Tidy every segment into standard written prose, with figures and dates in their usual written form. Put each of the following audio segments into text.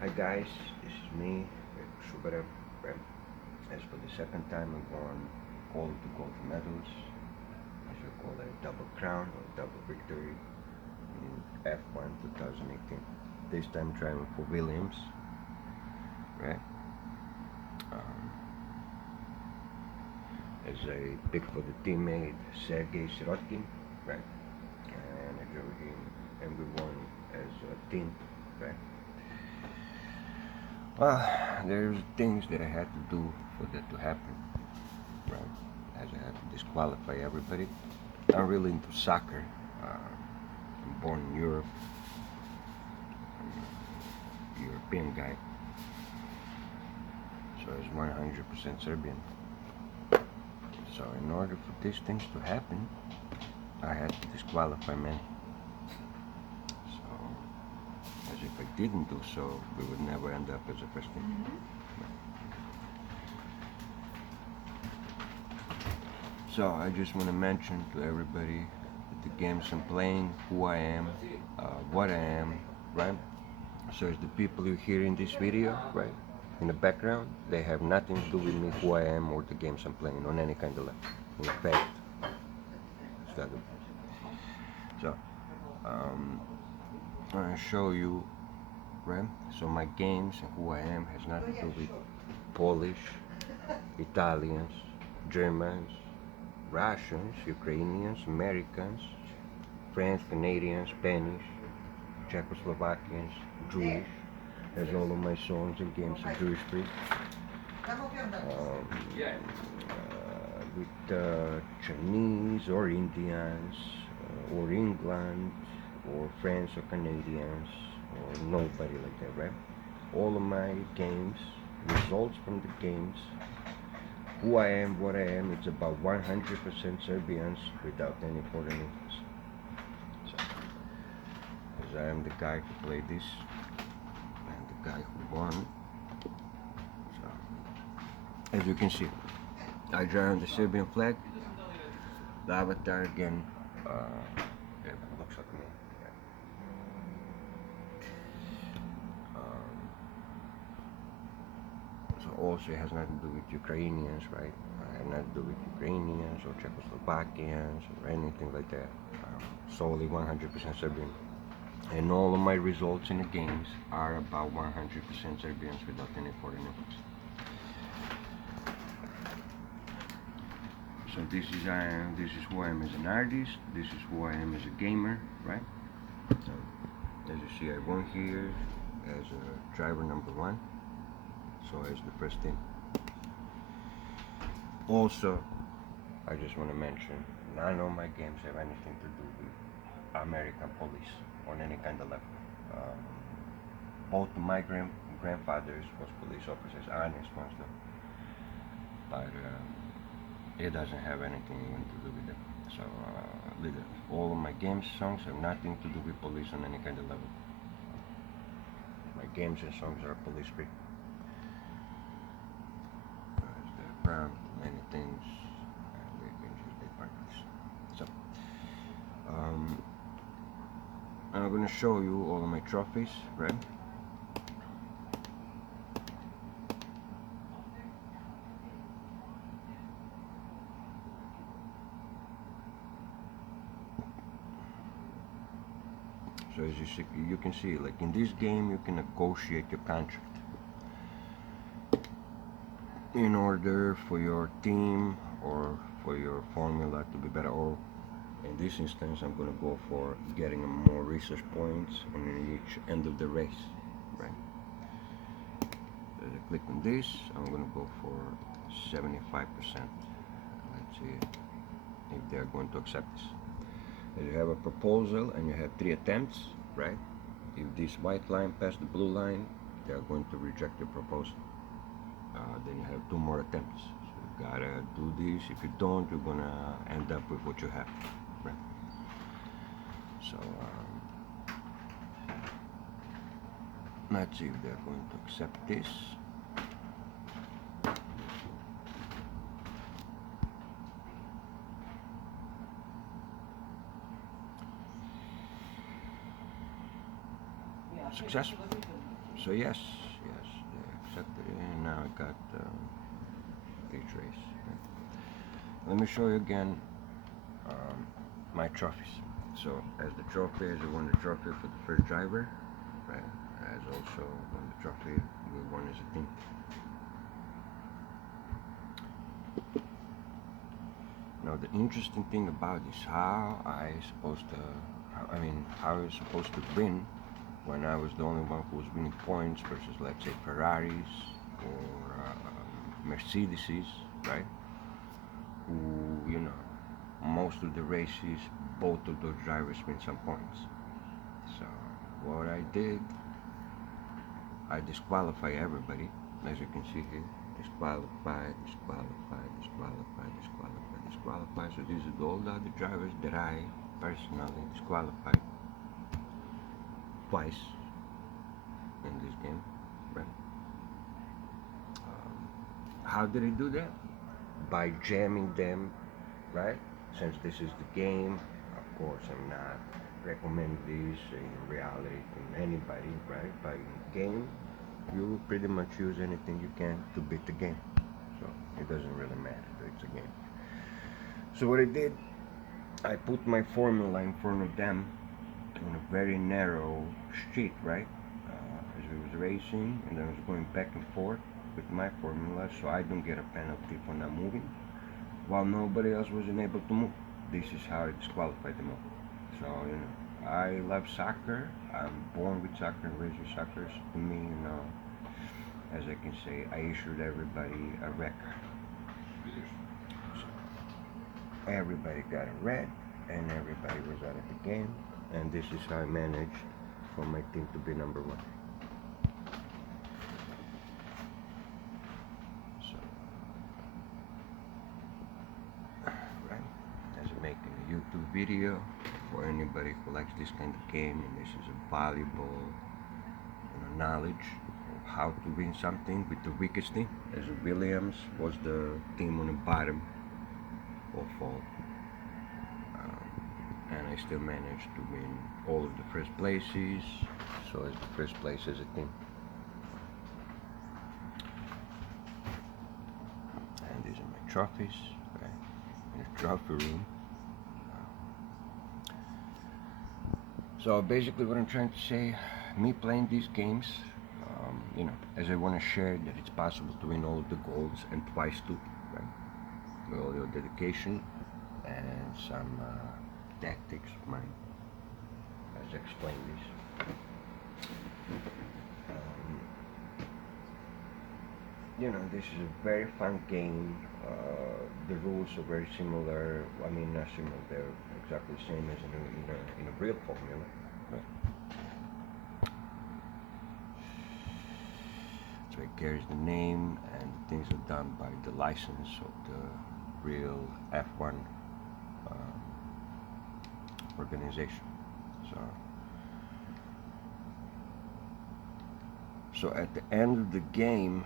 Hi guys, this is me, Veljko Subara. As for the second time, I won all the gold medals, as you call it, a double crown or double victory in F1 2018. This time driving for Williams, right? As I picked for the teammate Sergei Sirotkin, right? And I drove him, and we won as a team, right? Well, there's things that I had to do for that to happen, right? As I had to disqualify everybody. I'm really into soccer. I'm born in Europe. I'm a European guy. So I was 100% Serbian. So in order for these things to happen, I had to disqualify many. So, as if I didn't do so, we would never end up as a first team. So I just want to mention to everybody that the games I'm playing, who I am, what I am, right? So as the people you hear in this video, right, in the background, they have nothing to do with me, who I am, or the games I'm playing on any kind of level. In fact, it's that. So, I'm gonna show you, right? So my games and who I am has nothing to do with Polish, Italians, Germans, Russians, Ukrainians, Americans, French, Canadians, Spanish, Czechoslovakians, Jewish, as all of my songs and games are Jewish free. With Chinese or Indians or England or French or Canadians or nobody like that, right? All of my games, results from the games, who I am, what I am, it's about 100% Serbians without any foreign influence. So, as I am the guy who played this and the guy who won. So, as you can see, I draw on the Serbian flag. The avatar again, yeah, looks like me. Yeah. So also it has nothing to do with Ukrainians, right? I have nothing to do with Ukrainians or Czechoslovakians or anything like that. Solely 100% Serbian. And all of my results in the games are about 100% Serbians without any foreign influence. So this is who I am as an artist. This is who I am as a gamer, right? So as you see, I won here as a driver number 1. So as the first team. Also, I just want to mention, none of my games have anything to do with American police on any kind of level. Both my grandfathers was police officers, honest ones though. But it doesn't have anything even to do with them. So all of my games, songs have nothing to do with police on any kind of level. My games and songs are police free. Many things, and we can just be part of this. So, I'm going to show you all of my trophies, right? So as you can see, like in this game, you can negotiate your contract in order for your team or for your formula to be better. Or in this instance, I'm going to go for getting more research points in each end of the race, right? As I click on this, I'm going to go for 75%. Let's see if they're going to accept this. You have a proposal and you have 3 attempts, right? If this white line passes the blue line, they are going to reject your proposal. Then you have 2 more attempts. So you gotta do this. If you don't, you're gonna end up with what you have, right? So let's see if they're going to accept this. Successful. So yes, they accepted it, and now I got each race. Right? Let me show you again my trophies. So as the trophy, as I won the trophy for the first driver, right? As also won the trophy we won as a team. Now the interesting thing about this, how I was supposed to win when I was the only one who was winning points versus, let's say, Ferraris or Mercedeses, right? Who, you know, most of the races, both of those drivers win some points. So what I did, I disqualify everybody, as you can see here. Disqualify. So these are all the other drivers that I personally disqualified twice in this game, right? How did I do that? By jamming them, right? Since this is the game, of course I'm not recommending this in reality to anybody, right? But in the game, you pretty much use anything you can to beat the game. So it doesn't really matter, it's a game. So what I did, I put my formula in front of them on a very narrow street, right? As I was racing, and I was going back and forth with my formula, so I don't get a penalty for not moving, while nobody else wasn't able to move. This is how I disqualified them all. So, you know, I love soccer. I'm born with soccer and raised with soccer. To me, you know, as I can say, I issued everybody a record. So everybody got a red, and everybody was out of the game. And this is how I managed for my team to be number one. So, right, as I'm making a YouTube video for anybody who likes this kind of game, and this is a valuable, you know, knowledge of how to win something with the weakest team. As Williams was the team on the bottom of all. And I still managed to win all of the first places, so as the first place as a team. And these are my trophies, right, in a trophy room. So basically what I'm trying to say, me playing these games, you know, as I want to share that it's possible to win all of the golds and twice too, right, with all your dedication and some tactics of mine, as I explained this. You know, this is a very fun game. The rules are very similar. I mean, not similar, they're exactly the same as in a real formula. Right? So it carries the name, and the things are done by the license of the real F1 organization. So at the end of the game,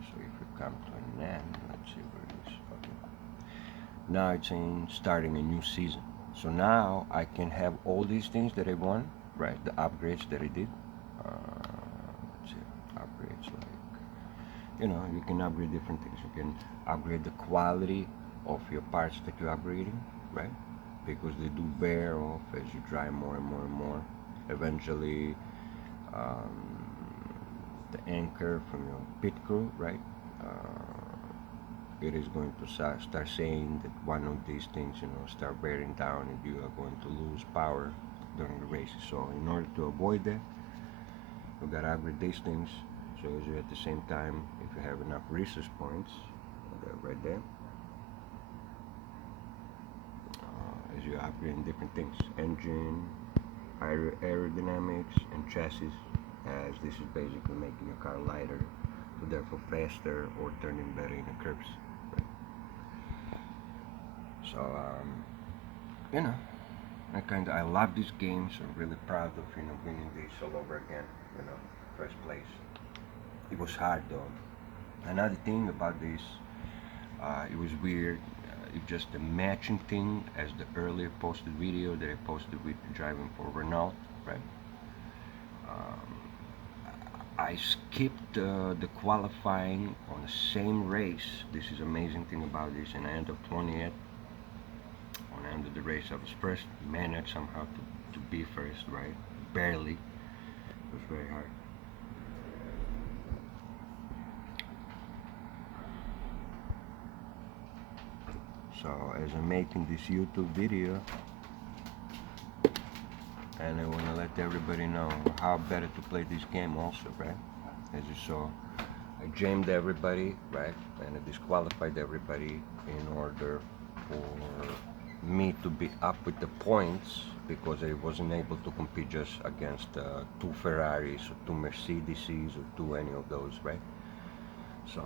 so if we come to an end, let's see where it is. Okay. Now it's in starting a new season. So now I can have all these things that I won, right? The upgrades that I did. Let's see, upgrades like, you know, you can upgrade different things. You can upgrade the quality of your parts that you're upgrading, right? Because they do wear off as you drive more and more and more. Eventually, the anchor from your pit crew, right? It is going to start saying that one of these things, you know, start wearing down, and you are going to lose power during the races. So in order to avoid that, you gotta upgrade these things. So as you at the same time, if you have enough resource points, right there, as you're upgrading different things, engine, aerodynamics, and chassis, as this is basically making your car lighter, so therefore faster or turning better in the curves. Right? So you know, I love these games. I'm really proud of, you know, winning this all over again. You know, first place. It was hard though. Another thing about this, it was weird. It's just a matching thing as the earlier posted video that I posted with driving for Renault, right? I skipped the qualifying on the same race. This is amazing thing about this, and I ended up 20th. When I ended the race, I was first, managed somehow to be first, right? Barely. It was very hard. So as I'm making this YouTube video, and I want to let everybody know how better to play this game also, right? As you saw, I jammed everybody, right? And I disqualified everybody in order for me to be up with the points, because I wasn't able to compete just against two Ferraris or two Mercedeses or two any of those, right? So,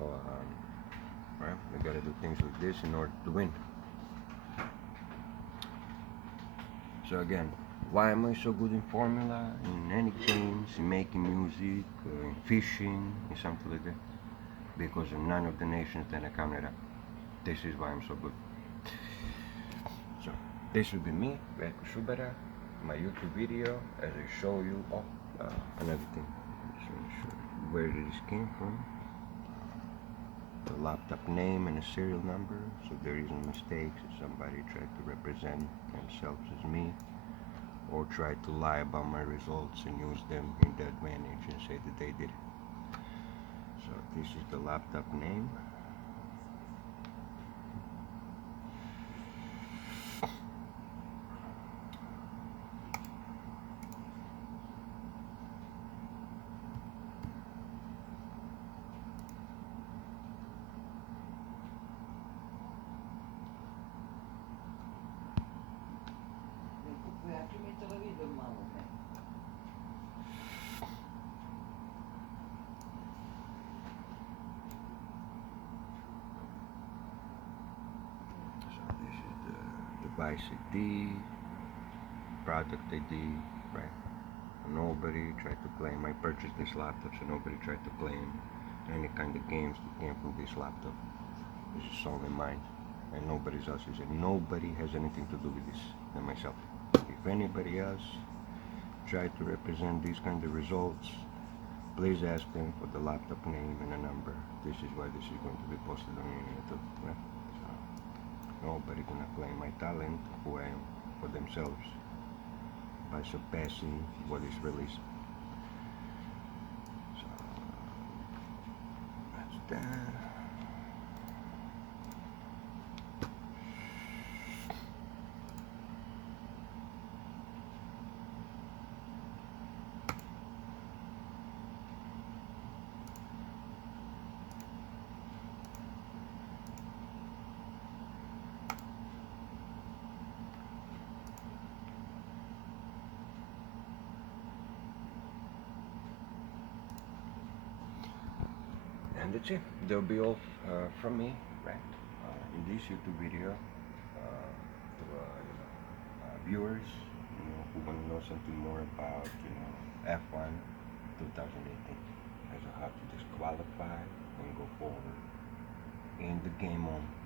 right, we gotta do things like this in order to win. So again, why am I so good in Formula, in any games, in making music, in fishing, in something like that? Because of none of the nations that I counted up. This is why I'm so good. So, this will be me, Veljko Subara, my YouTube video, as I show you, another thing. Just want to show you where this came from. The laptop name and a serial number, so there isn't mistakes if somebody tried to represent themselves as me, or try to lie about my results and use them in their advantage and say that they did it. So this is the laptop name. Device ID, product ID, right? Nobody tried to claim I purchased this laptop, so nobody tried to claim any kind of games that came from this laptop. This is solely mine, and nobody else's, and nobody has anything to do with this than myself. If anybody else tried to represent these kind of results, please ask them for the laptop name and a number. This is why this is going to be posted on the internet, right? Nobody gonna claim my talent, who I am, for themselves by surpassing what is released. So that's that. And that's it. That'll be all from me, right? In this YouTube video, to viewers, who want to know something more about, F1 2018, as to how to disqualify and go forward in the game on.